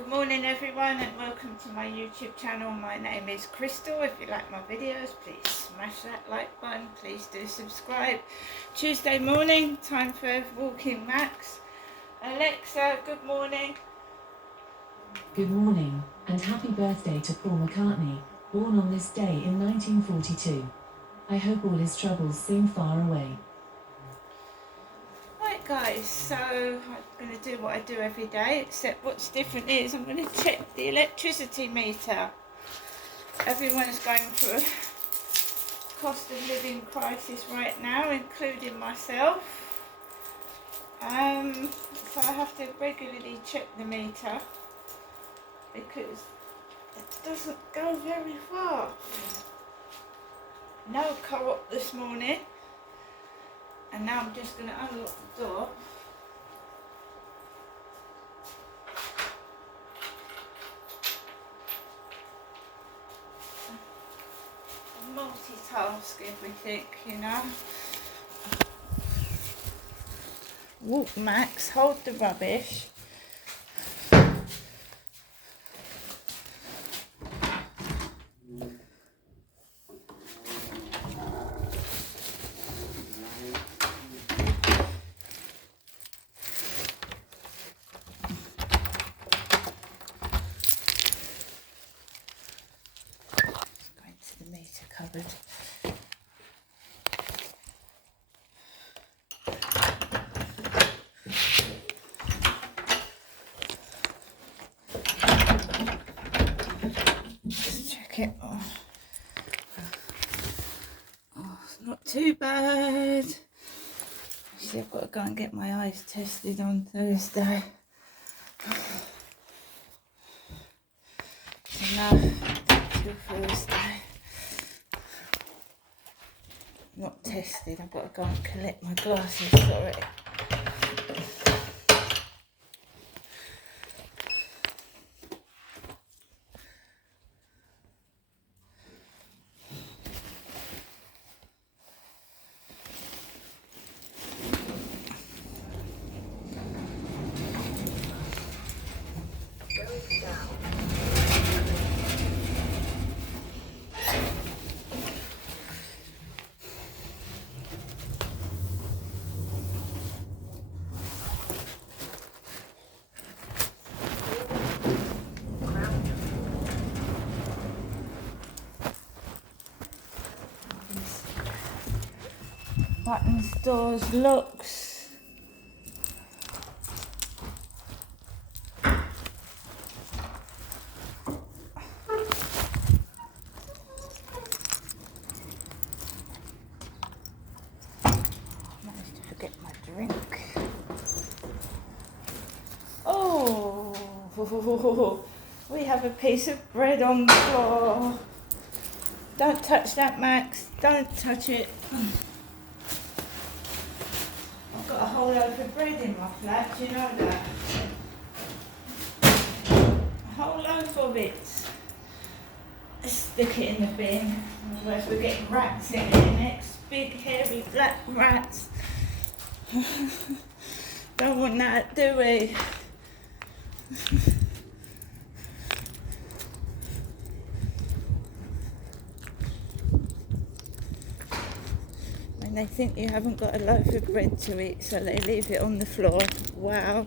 Good morning everyone and welcome to my YouTube channel. My name is Crystal. If you like my videos, please smash that like button. Please do subscribe. Tuesday morning, time for Walking Max. Alexa, good morning. Good morning, and happy birthday to Paul McCartney, born on this day in 1942. I hope all his troubles seem far away. Right guys, so I'm going to do what I do every day, except what's different is I'm going to check the electricity meter. Everyone's going through a cost of living crisis right now, including myself. So I have to regularly check the meter because it doesn't go very far. No co-op this morning, and now I'm just going to unlock the door. Multitask everything, you know. Walk Max, hold the rubbish. Going to the meter cupboard. Check it. Oh, it's not too bad. Actually, I've got to go and get my eyes tested on Thursday. So now, till Thursday. Not tested, I've got to go and collect my glasses, sorry. Buttons, doors, locks. Managed to forget my drink. Oh, we have a piece of bread on the floor. Don't touch that, Max. Don't touch it. I've got a whole loaf of bread in my flat, do you know that? A whole loaf of it. Let's stick it in the bin, otherwise we'll get rats in it next. Big, hairy, black rats. Don't want that, do we? And they think you haven't got a loaf of bread to eat, so they leave it on the floor. Wow.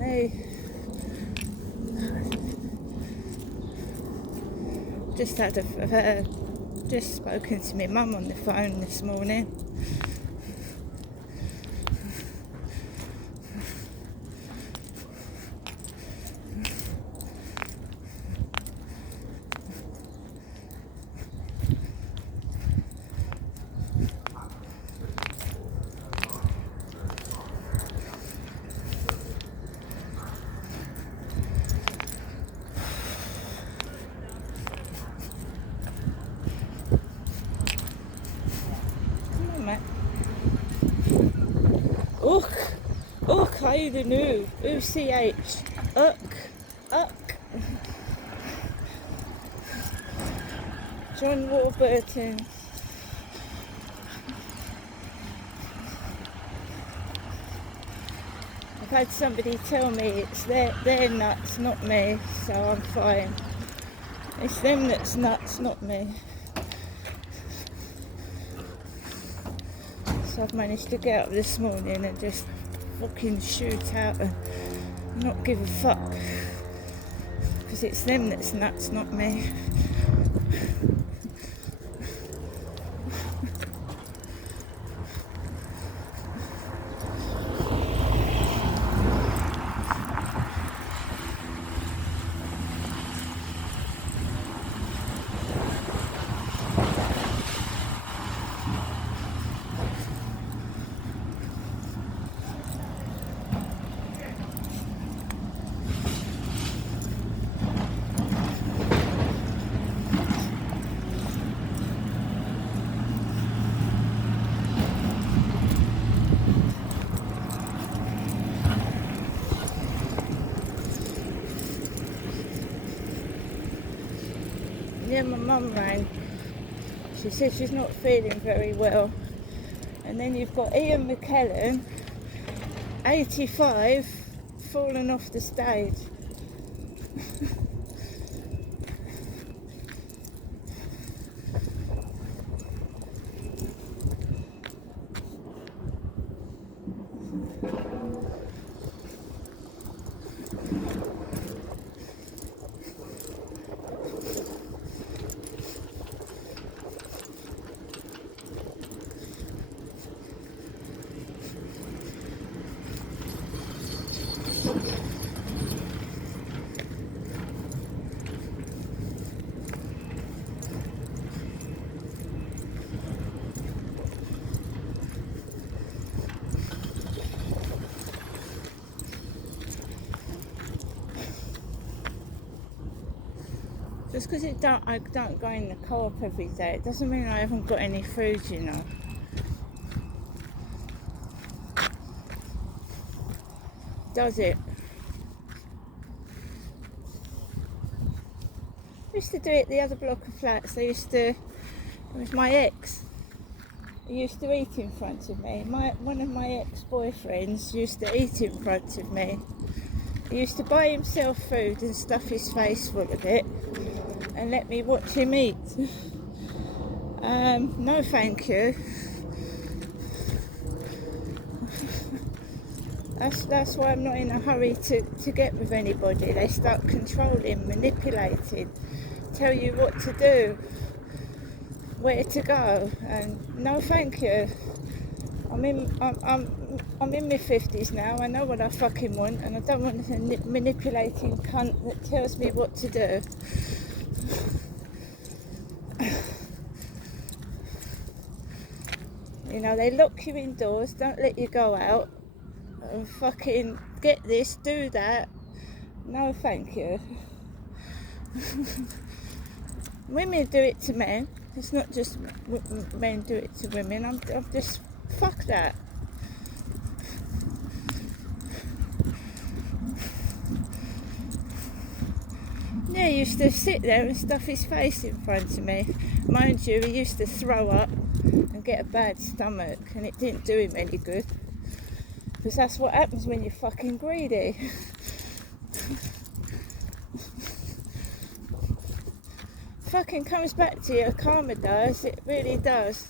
Hey. Just spoken to my mum on the phone this morning. Ook, how you nu? UCH. Ook. John Warburton. had somebody tell me it's their nuts, not me, so I'm fine. It's them that's nuts, not me. So I've managed to get up this morning and just fucking shoot out and not give a fuck. Because it's them that's nuts, not me. Yeah, my mum rang. She said she's not feeling very well. And then you've got Ian McKellen, 85, fallen off the stage. Just because I don't go in the co-op every day, it doesn't mean I haven't got any food, you know. Does it? I used to do it the other block of flats. It was my ex. He used to eat in front of me. One of my ex-boyfriends used to eat in front of me. He used to buy himself food and stuff his face full of it and let me watch him eat. No thank you. That's why I'm not in a hurry to get with anybody. They start controlling, manipulating, tell you what to do, where to go, and no thank you. I'm in my 50s now. I know what I fucking want, and I don't want a manipulating cunt that tells me what to do. You know, they lock you indoors, don't let you go out, and fucking get this, do that. No thank you. Women do it to men. It's not just men do it to women. I'm just, fuck that. Yeah, he used to sit there and stuff his face in front of me. Mind you, he used to throw up and get a bad stomach, and it didn't do him any good. Because that's what happens when you're fucking greedy. Fucking comes back to you, karma does, it really does.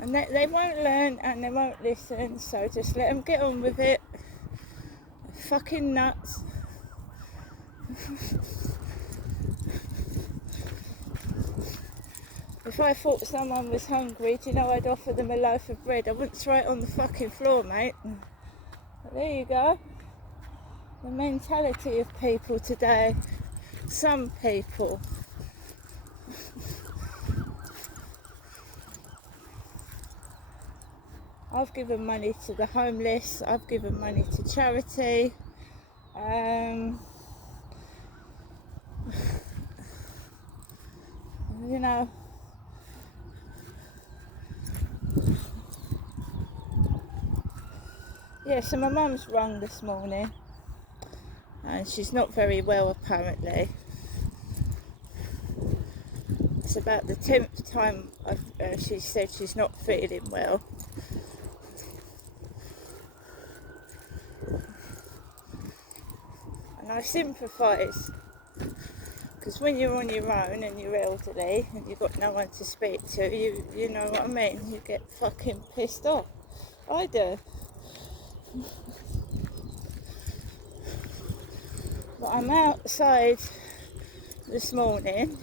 And they won't learn and they won't listen, so just let them get on with it. Fucking nuts. If I thought someone was hungry, do you know I'd offer them a loaf of bread? I wouldn't throw it on the fucking floor, mate. But there you go. The mentality of people today. Some people. I've given money to the homeless. I've given money to charity. You know, yeah, so my mum's rung this morning and she's not very well apparently. It's about the 10th time she said she's not feeling well. I sympathise. Because when you're on your own and you're elderly and you've got no one to speak to, you know what I mean? You get fucking pissed off. I do. But I'm outside this morning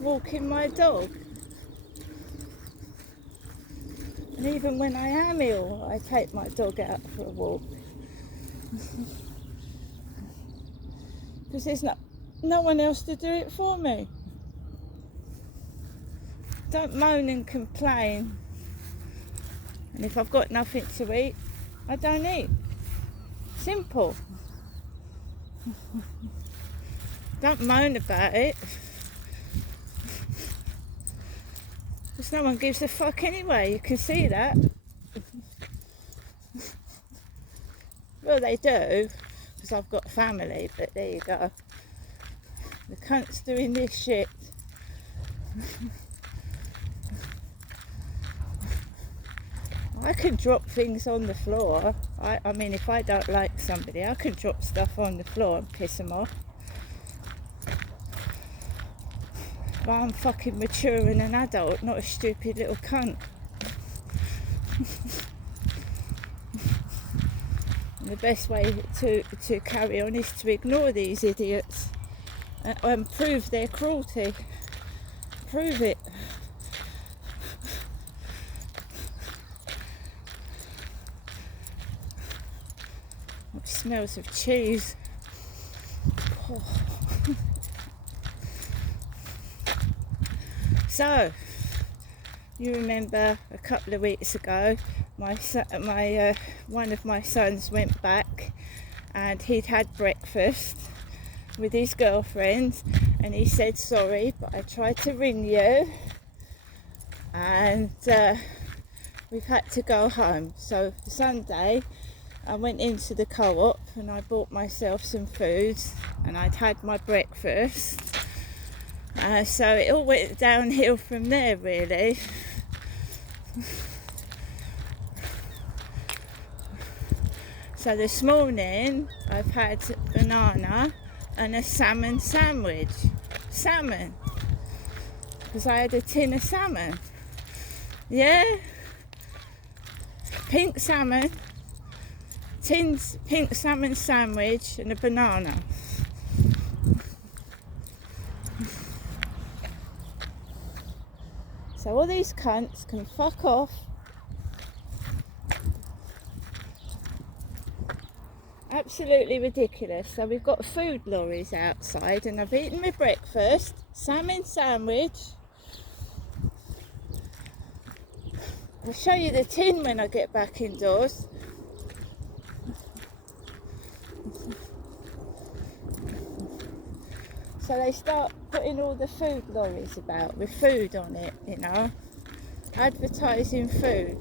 walking my dog. And even when I am ill, I take my dog out for a walk. Because there's no one else to do it for me. Don't moan and complain. And if I've got nothing to eat, I don't eat. Simple. Don't moan about it. Because no one gives a fuck anyway, you can see that. Well, they do, because I've got family, but there you go. The cunt's doing this shit. I can drop things on the floor. I mean, if I don't like somebody, I can drop stuff on the floor and piss them off. But I'm fucking mature and an adult, not a stupid little cunt. And the best way to carry on is to ignore these idiots and prove their cruelty. Prove it. It smells of cheese. Oh. So, you remember a couple of weeks ago, one of my sons went back, and he'd had breakfast with his girlfriend, and he said, sorry, but I tried to ring you, and we've had to go home. So Sunday, I went into the co-op and I bought myself some food, and I'd had my breakfast. So it all went downhill from there, really. So this morning I've had banana and a salmon sandwich. Salmon. Because I had a tin of salmon. Yeah? Pink salmon. Pink salmon sandwich and a banana. So all these cunts can fuck off. Absolutely ridiculous. So we've got food lorries outside, and I've eaten my breakfast, salmon sandwich. I'll show you the tin when I get back indoors. So they start putting all the food lorries about with food on it, you know, advertising food.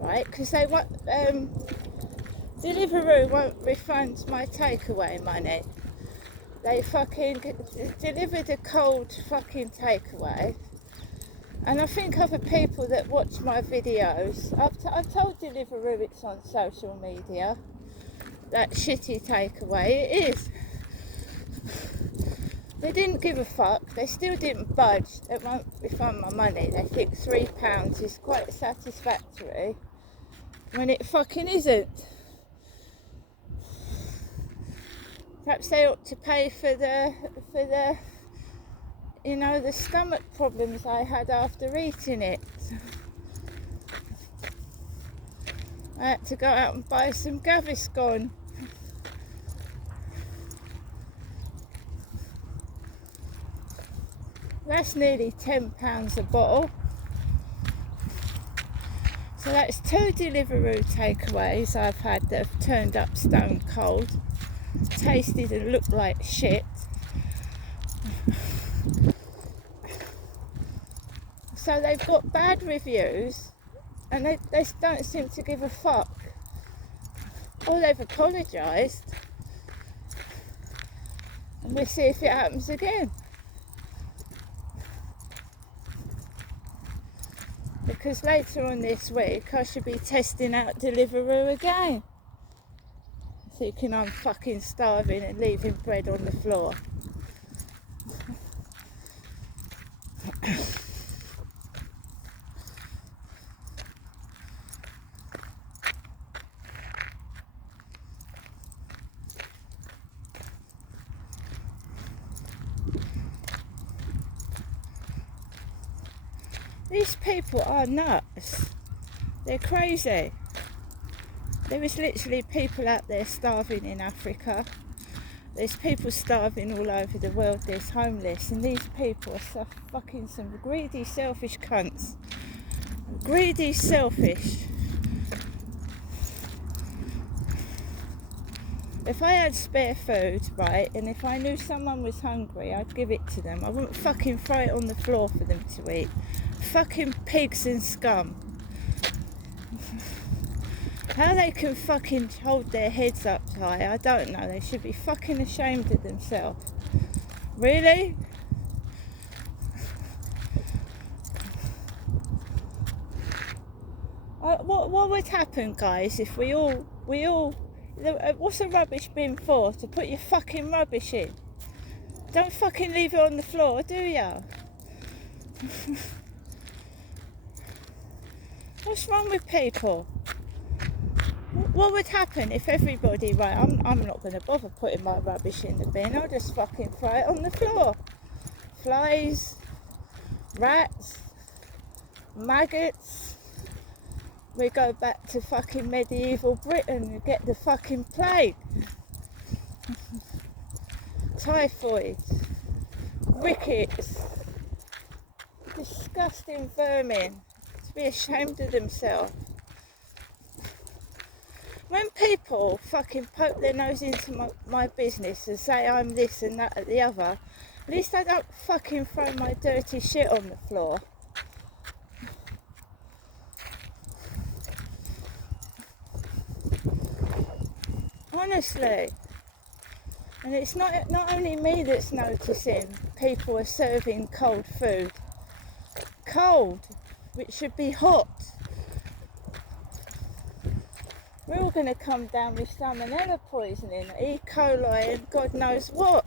Right, because they want, Deliveroo won't refund my takeaway money. They fucking delivered a cold fucking takeaway. And I think other people that watch my videos, I've told Deliveroo it's on social media, that shitty takeaway, it is. They didn't give a fuck, they still didn't budge, they won't refund my money. They think £3 is quite satisfactory, when it fucking isn't. Perhaps they ought to pay for the you know, the stomach problems I had after eating it. I had to go out and buy some Gaviscon. That's nearly £10 a bottle. So that's 2 Deliveroo takeaways I've had that have turned up stone cold, tasted and looked like shit. So they've got bad reviews, and they don't seem to give a fuck. Or they've apologised, and we'll see if it happens again. because later on this week I should be testing out Deliveroo again, thinking I'm fucking starving and leaving bread on the floor. These people are nuts. They're crazy. There is literally people out there starving in Africa. There's people starving all over the world. There's homeless. And these people are so fucking some greedy, selfish cunts. Greedy, selfish. If I had spare food, right, and if I knew someone was hungry, I'd give it to them. I wouldn't fucking throw it on the floor for them to eat. Fucking pigs and scum. How they can fucking hold their heads up high, I don't know. They should be fucking ashamed of themselves. Really? What would happen, guys, if we all, what's a rubbish bin for? To put your fucking rubbish in. Don't fucking leave it on the floor, do ya? What's wrong with people? What would happen if everybody, right, I'm not going to bother putting my rubbish in the bin, I'll just fucking throw it on the floor. Flies, rats, maggots. We go back to fucking medieval Britain and get the fucking plague. Typhoid, rickets, disgusting vermin, to be ashamed of themselves. When people fucking poke their nose into my business and say I'm this and that and the other, at least I don't fucking throw my dirty shit on the floor. Honestly. And it's not only me that's noticing people are serving cold food. Cold, which should be hot. We're all going to come down with salmonella poisoning, E. coli and God knows what.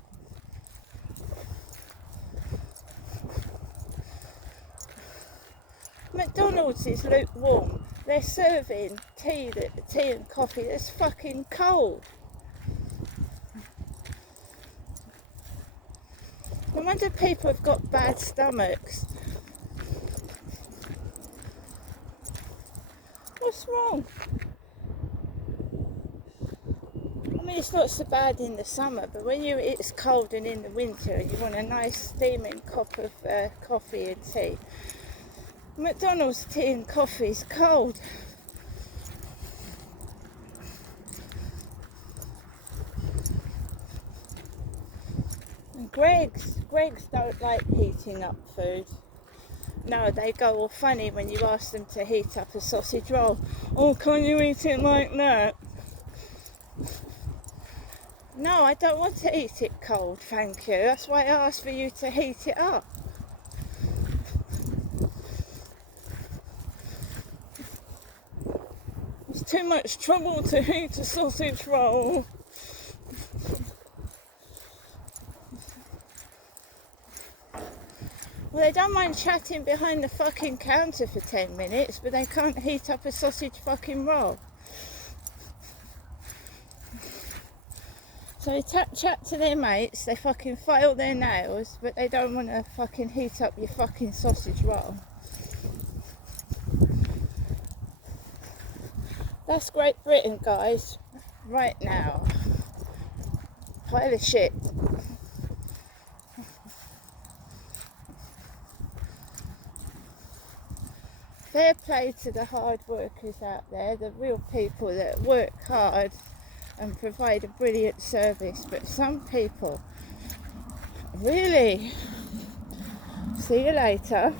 McDonald's is lukewarm. They're serving tea and coffee that's fucking cold. No wonder people have got bad stomachs. What's wrong? I mean, it's not so bad in the summer, but when it's cold and in the winter and you want a nice steaming cup of coffee and tea, McDonald's tea and coffee is cold. And Greggs don't like heating up food. No, they go all funny when you ask them to heat up a sausage roll. Oh, can you eat it like that? No, I don't want to eat it cold, thank you. That's why I asked for you to heat it up. It's too much trouble to heat a sausage roll. Well, they don't mind chatting behind the fucking counter for 10 minutes, but they can't heat up a sausage fucking roll. So they chat to their mates, they fucking file their nails, but they don't want to fucking heat up your fucking sausage roll. That's Great Britain, guys, right now. Pile of shit. Fair play to the hard workers out there, the real people that work hard and provide a brilliant service, but some people, really. See you later.